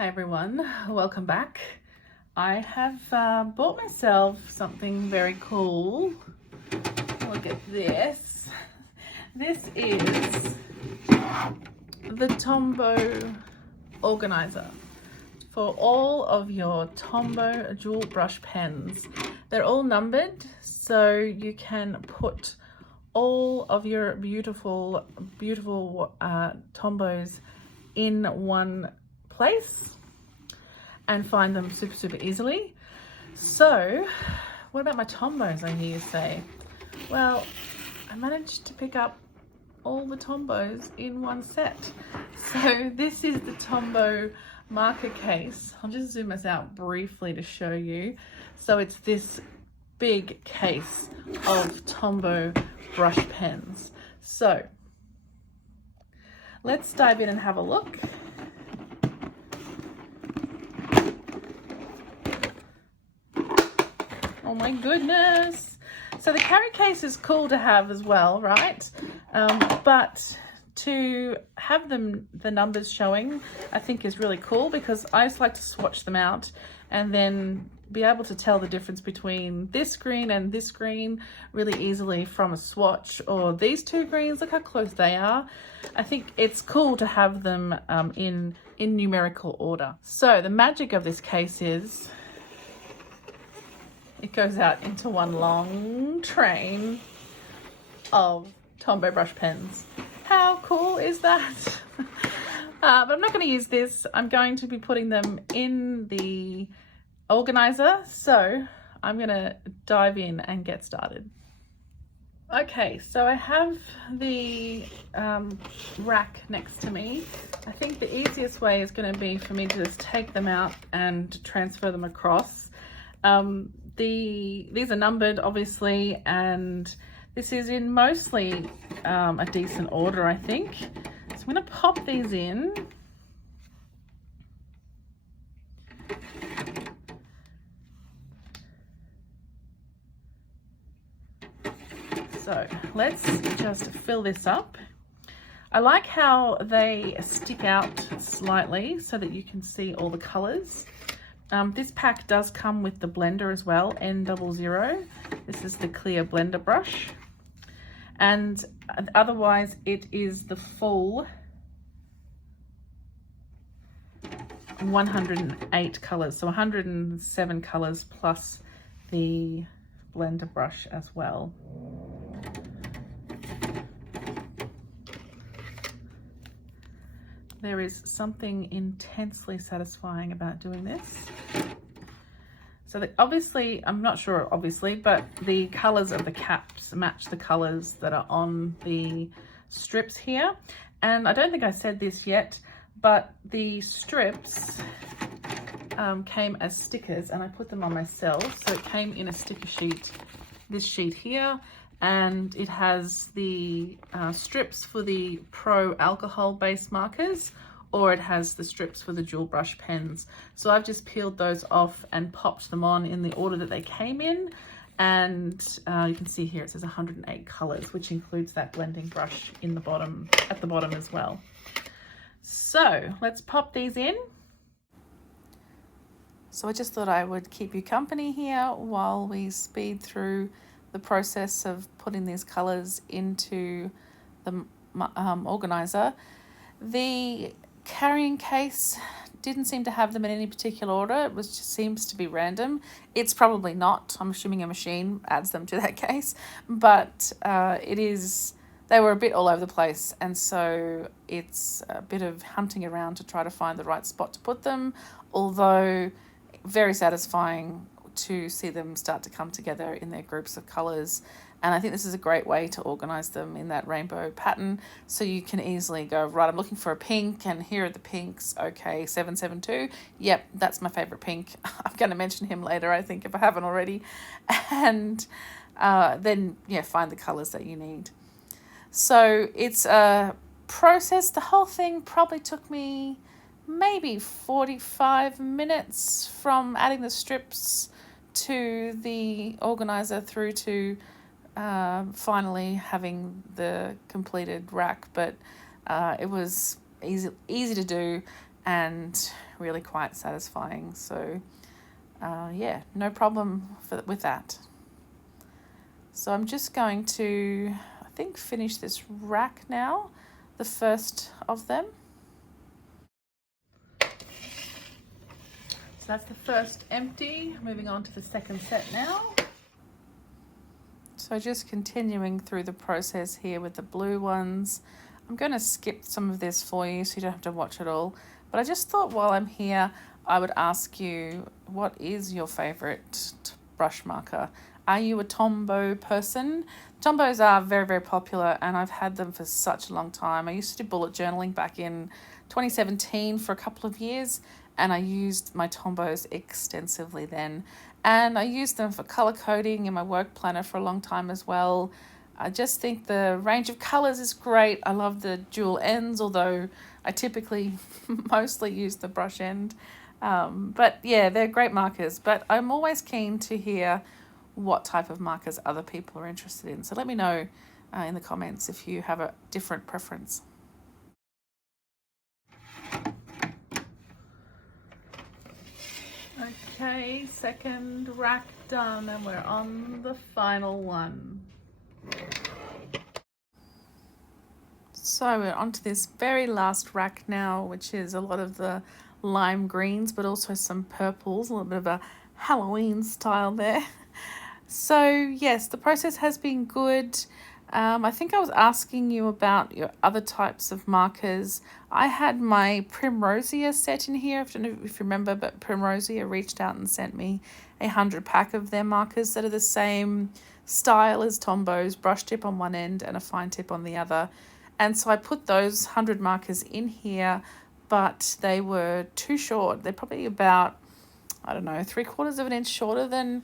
Hi everyone, welcome back. I have bought myself something very cool. Look at this. This is the Tombow organizer for all of your Tombow dual brush pens. They're all numbered, so you can put all of your beautiful Tombows in one place and find them super easily. So what about my Tombows, I hear you say? Well, I managed to pick up all the Tombows in one set. So this is the Tombow marker case. I'll just zoom this out briefly to show you. So it's this big case of Tombow brush pens. So let's dive in and have a look. Oh my goodness. So the carry case is cool to have as well, right? But to have the numbers showing, I think is really cool, because I just like to swatch them out and then be able to tell the difference between this green and this green really easily from a swatch, or these two greens, look how close they are. I think it's cool to have them in numerical order. So the magic of this case is it goes out into one long train of Tombow brush pens. How cool is that? But I'm not going to use this. I'm going to be putting them in the organizer. So I'm going to dive in and get started. Okay, so I have the rack next to me. I think the easiest way is going to be for me to just take them out and transfer them across. These are numbered, obviously, and this is in mostly a decent order, I think. So I'm going to pop these in. So let's just fill this up. I like how they stick out slightly so that you can see all the colors. This pack does come with the blender as well, N00. This is the clear blender brush. And otherwise it is the full 108 colors. So 107 colors plus the blender brush as well. There is something intensely satisfying about doing this. So obviously, I'm not sure obviously, but the colors of the caps match the colors that are on the strips here. And I don't think I said this yet, but the strips came as stickers, and I put them on myself. So it came in a sticker sheet, this sheet here, and it has the strips for the Pro alcohol based markers, or it has the strips for the dual brush pens. So I've just peeled those off and popped them on in the order that they came in. And you can see here it says 108 colors, which includes that blending brush in the bottom, at the bottom as well. So let's pop these in. So I just thought I would keep you company here while we speed through the process of putting these colors into the organizer. The carrying case didn't seem to have them in any particular order. It just seems to be random. It's probably not. I'm assuming a machine adds them to that case, but they were a bit all over the place, and so it's a bit of hunting around to try to find the right spot to put them, although very satisfying to see them start to come together in their groups of colors. And I think this is a great way to organize them in that rainbow pattern, so you can easily go, right, I'm looking for a pink and here are the pinks. Okay, 772, yep, that's my favorite pink. I'm going to mention him later, I think, if I haven't already. And then find the colors that you need. So it's a process. The whole thing probably took me maybe 45 minutes from adding the strips to the organizer through to finally having the completed rack. But it was easy to do. and really quite satisfying. So yeah, no problem with that. So I'm just going to, I think, finish this rack now, the first of them. So that's the first empty. Moving on to the second set now. So just continuing through the process here with the blue ones. I'm going to skip some of this for you so you don't have to watch it all. But I just thought while I'm here, I would ask you, what is your favourite brush marker? Are you a Tombow person? Tombows are very, very popular, and I've had them for such a long time. I used to do bullet journaling back in 2017 for a couple of years, and I used my Tombows extensively then. And I used them for colour coding in my work planner for a long time as well. I just think the range of colours is great. I love the dual ends, although I typically mostly use the brush end. But yeah, they're great markers. But I'm always keen to hear what type of markers other people are interested in. So let me know in the comments if you have a different preference. Okay, second rack done, and we're on the final one. So we're onto this very last rack now, which is a lot of the lime greens, but also some purples, a little bit of a Halloween style there. So yes, the process has been good. I think I was asking you about your other types of markers. I had my Primrosia set in here, I don't know if you remember, but Primrosia reached out and sent me 100 pack of their markers that are the same style as Tombow's, brush tip on one end and a fine tip on the other. And so I put those 100 markers in here, but they were too short. They're probably about, I don't know, 3/4 of an inch shorter than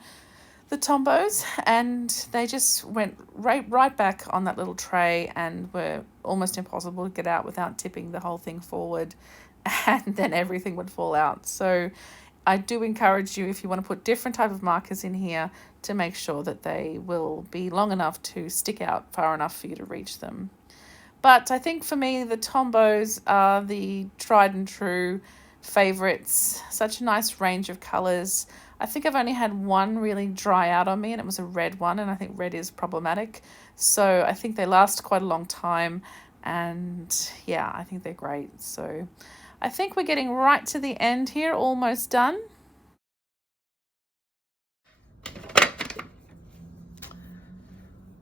the Tombows, and they just went right back on that little tray and were almost impossible to get out without tipping the whole thing forward, and then everything would fall out. So I do encourage you, if you want to put different type of markers in here, to make sure that they will be long enough to stick out far enough for you to reach them. But I think for me, the Tombows are the tried and true favorites. Such a nice range of colors. I think I've only had one really dry out on me, and it was a red one, and I think red is problematic. So I think they last quite a long time, and yeah, I think they're great. So I think we're getting right to the end here, almost done.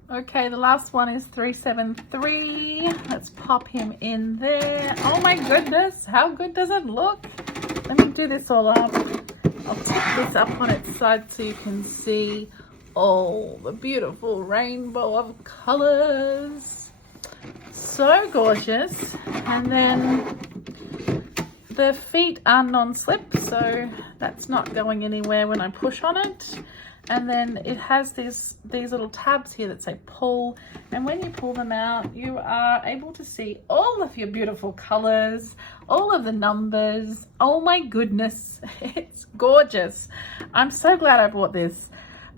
Okay, the last one is 373. Let's pop him in there. Oh my goodness, how good does it look? Let me do this all up. I'll tip this up on its side so you can see all the beautiful rainbow of colors. So gorgeous. And then the feet are non-slip, so that's not going anywhere when I push on it. And then it has these little tabs here that say pull, and when you pull them out, you are able to see all of your beautiful colors, all of the numbers. Oh my goodness, it's gorgeous. I'm so glad I bought this.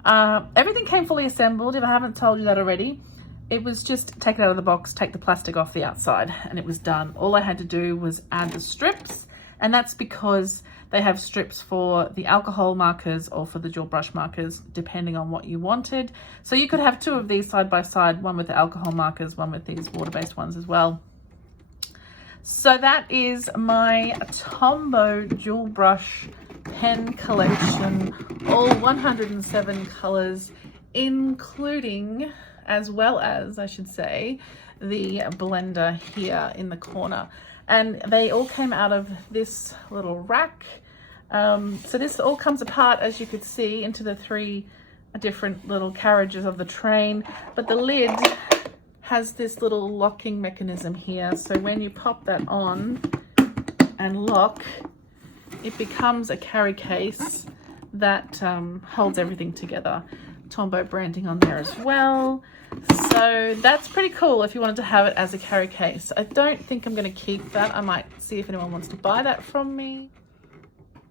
Everything came fully assembled, if I haven't told you that already. It was just take it out of the box, take the plastic off the outside, and it was done. All I had to do was add the strips, and that's because they have strips for the alcohol markers or for the dual brush markers, depending on what you wanted. So you could have two of these side by side, one with the alcohol markers, one with these water-based ones as well. So that is my Tombow dual brush pen collection, all 107 colors, including, as well as, I should say, the blender here in the corner. And they all came out of this little rack. So this all comes apart, as you could see, into the 3 different little carriages of the train. But the lid has this little locking mechanism here. So when you pop that on and lock, it becomes a carry case that holds everything together. Tombow branding on there as well. So that's pretty cool if you wanted to have it as a carry case. I don't think I'm going to keep that. I might see if anyone wants to buy that from me.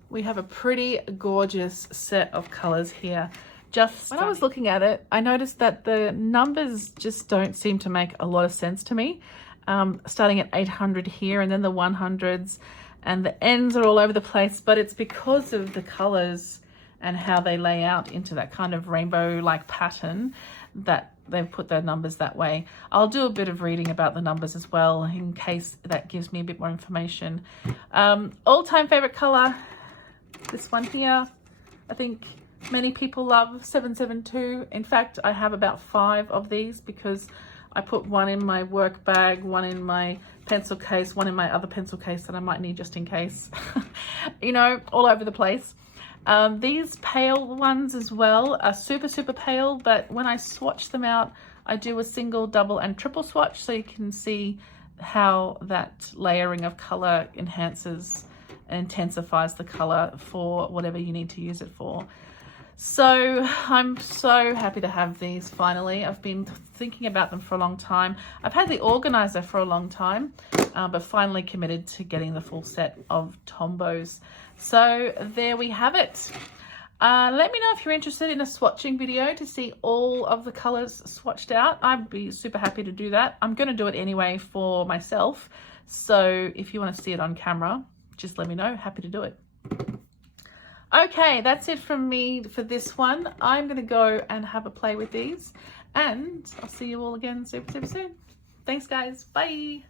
We have a pretty gorgeous set of colors here. Just when I was looking at it, I noticed that the numbers just don't seem to make a lot of sense to me. Starting at 800 here, and then the 100s, and the ends are all over the place, but it's because of the colors and how they lay out into that kind of rainbow-like pattern that they've put their numbers that way. I'll do a bit of reading about the numbers as well in case that gives me a bit more information. All-time favorite color, this one here. I think many people love 772. In fact, I have about 5 of these because I put one in my work bag, one in my pencil case, one in my other pencil case that I might need just in case. You know, all over the place. These pale ones as well are super, super pale, but when I swatch them out, I do a single, double, and triple swatch so you can see how that layering of color enhances and intensifies the color for whatever you need to use it for. So I'm so happy to have these finally. I've been thinking about them for a long time. I've had the organizer for a long time, but finally committed to getting the full set of Tombows. So there we have it. Let me know if you're interested in a swatching video to see all of the colors swatched out. I'd be super happy to do that. I'm going to do it anyway for myself. So if you want to see it on camera, just let me know. Happy to do it. Okay, that's it from me for this one. I'm going to go and have a play with these, and I'll see you all again super, super soon. Thanks, guys. Bye.